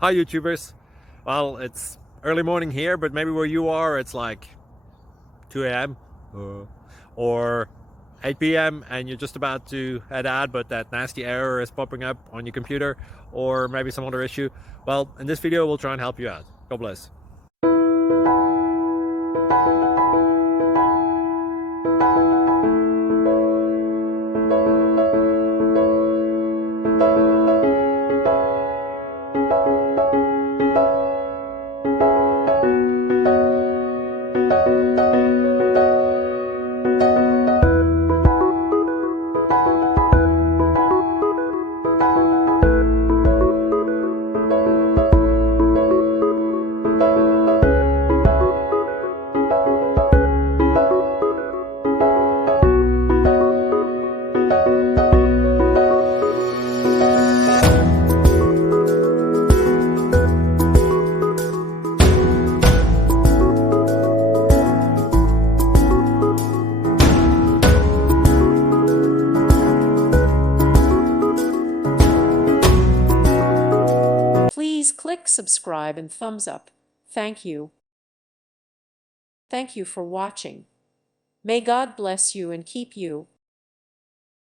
Hi YouTubers. Well, it's early morning here, but maybe where you are it's like 2 a.m. or 8 p.m. and you're just about to head out, but that nasty error is popping up on your computer, or maybe some other issue. Well, in this video we'll try and help you out. God bless. Please click subscribe and thumbs up. Thank you. Thank you for watching. May God bless you and keep you.